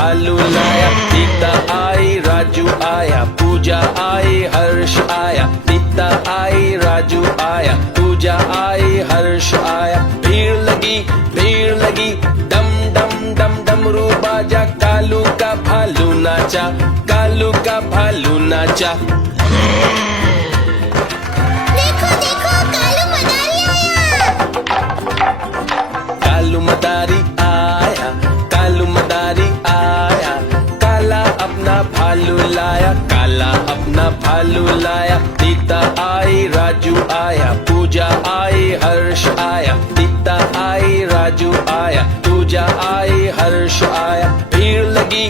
भालू लाया। सीता आई, राजू आया, पूजा आई, हर्ष आया। सीता आई, राजू आया, पूजा आई, हर्ष आया। भीड़ लगी, डम डम डम डमरू बाजा। कालू का भालू नाचा, कालू का भालू नाचा। देखो देखो कालू मदारी आया। कालू मदारी आया, कालू मदारी आया। काला अपना भालू लाया, काला अपना भालू लाया। सीता आई, राजू आया, पूजा आई, हर्ष आया। सीता आई, राजू आया, पूजा आई, हर्ष आया। भीड़ लगी,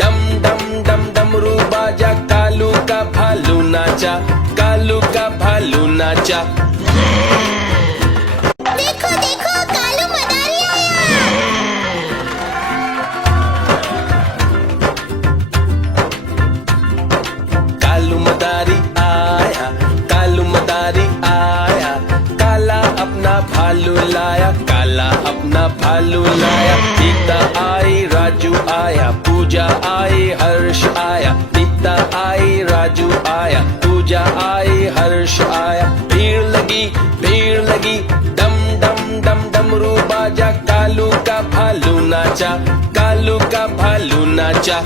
डम डम डम डमरू बाजा। कालू का भालू नाचा, कालू का भालू नाचा। देखो देखो कालू मदारी आया। कालू मदारी आया, कालू मदारी आया। काला अपना भालू लाया, काला अपना भालू लाया। सीता आई, राजू आया, पूजा आई, हर्ष आया। सीता आई, राजू आया, पूजा आई, हर्ष आया। भीड़ लगी, डम डम डम डमरू बाजा। कालू का भालू नाचा, कालू का भालू नाचा।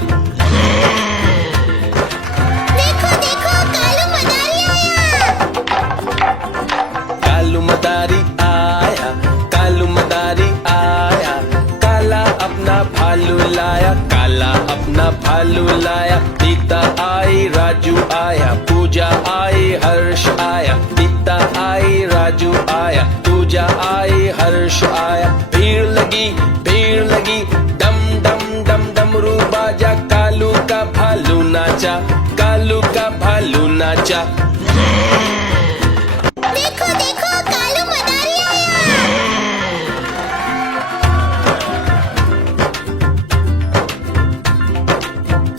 देखो देखो कालू मदारी आया। कालू मदारी आया, कालू मदारी आया। काला अपना भालू लाया, काला अपना भालू लाया। सीता आई, राजू आया, पूजा आई, हर्ष आया। सीता आई, राजू आया, पूजा आई, हर्ष आया। भीड़ लगी, डम डम डम डमरू बाजा। कालू का भालू नाचा, कालू का भालू नाचा। देखो देखो कालू मदारी आया।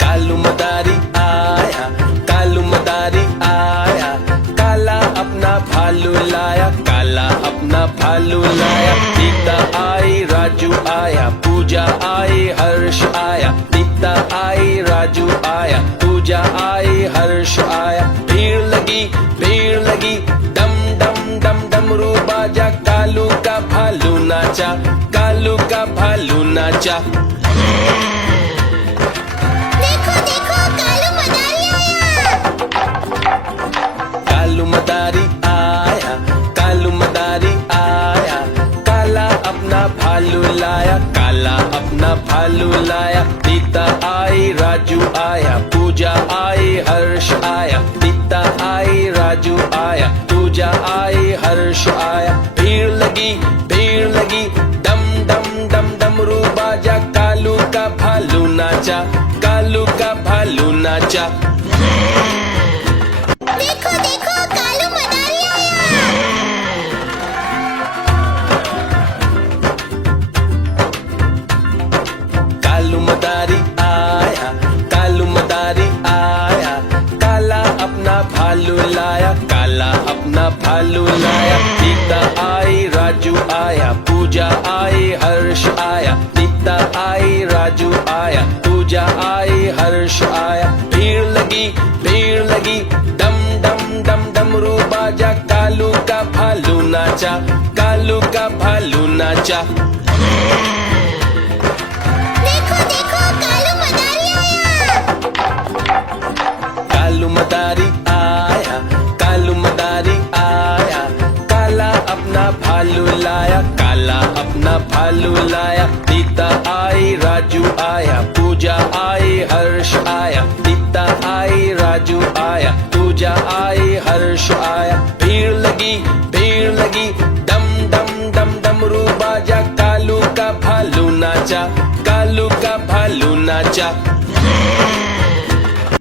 कालू मदारी आया, कालू मदारी आया। काला अपना भालू लाया, काला अपना भालू लाया। सीता आई, राजू आया, पूजा आई, हर्ष आया। सीता आई, राजू आया, पूजा आई, हर्ष आया। भीड़ लगी, डम डम डम डमरू बाजा। कालू का भालू नाचा, कालू का भालू नाचा। देखो देखो कालू मदारी आया। कालू मदारी आया, कालू मदारी आया। काला अपना भालू लाया, काला अपना भालू लाया। सीता आई, राजू आया, पूजा आई, हर्ष आया। सीता आई, राजू आया, पूजा आई, हर्ष आया। भीड़ लगी, डम डम डम डमरू बाजा। कालू का भालू नाचा, कालू का भालू नाचा। देखो देखो कालू मदारी आया। कालू मदारी आया, कालू मदारी आया। काला अपना भालू लाया, काला अपना भालू लाया। सीता आई, राजू आया, पूजा आई, हर्ष आया। सीता आई, राजू आया, पूजा आई, हर्ष आया। भीड़ लगी, डम डम डम डमरू बाजा। कालू का भालू नाचा, कालू का भालू नाचा। देखो देखो कालू मदारी आया। कालू मदारी आया, कालू मदारी आया। काला अपना भालू लाया, काला अपना भालू लाया। सीता आई, राजू आया, पूजा आई, हर्ष आया। सीता आई, राजू आया, पूजा आई, हर्ष आया। भीड़ लगी, डम डम डम डमरू बाजा। कालू का भालू नाचा, कालू का भालू नाचा।